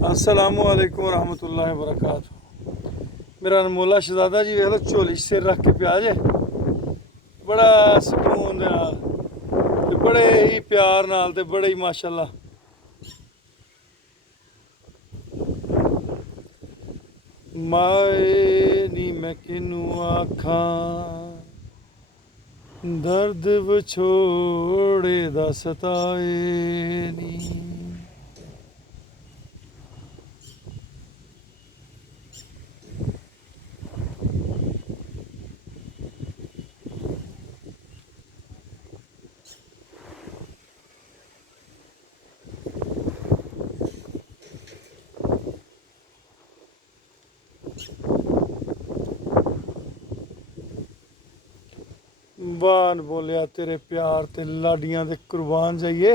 अस्सलामु अलैकुम रहमतुल्लाहि वबरकातुहू। मेरा अनमोला शहजादा जी वेख लो झोली सिर रख के पिया जे बड़ा सुकून दे नाल ते बड़े ही प्यार नाल ते बड़े ही माशाअल्लाह। माए नी मैं किनू आखां दर्द विछोड़े दा सताए नी। बान बोलिया तेरे प्यार ते लाडियां दे कुर्बान जाइए।